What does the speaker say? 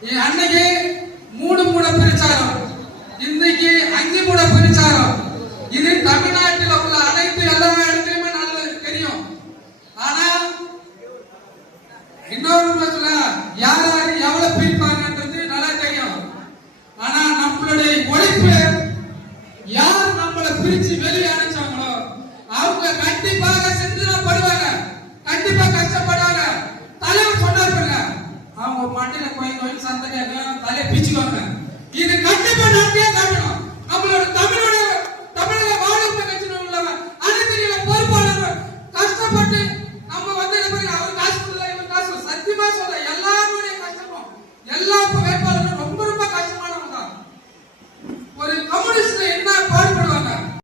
அன்னைக்கு 3 மூட பிரச்சாரம், இன்னைக்கு 5 மூட பிரச்சாரம். இது தமிழ்நாட்டில் உள்ள அனைத்து எல்லா இடத்துலயுமே நல்லது தெரியும். ஆனா இன்னொரு யார் யாரு எவ்வளவு பிரிப்பாங்கன்றது நல்லா தெரியும். ஆனா நம்மளுடைய உழைப்பு யார் நம்மளை பிரிச்சு வெளியே அனுப்பிச்சாங்களோ அவங்க கண்டிப்பாக செஞ்சுப்படுவாங்க, கண்டிப்பா கஷ்டப்படுவாங்க. தலைவர் சொன்னாருங்க, அவங்க மண்ணில கோயில் சந்தை தலையை பிச்சுக்குவாங்க.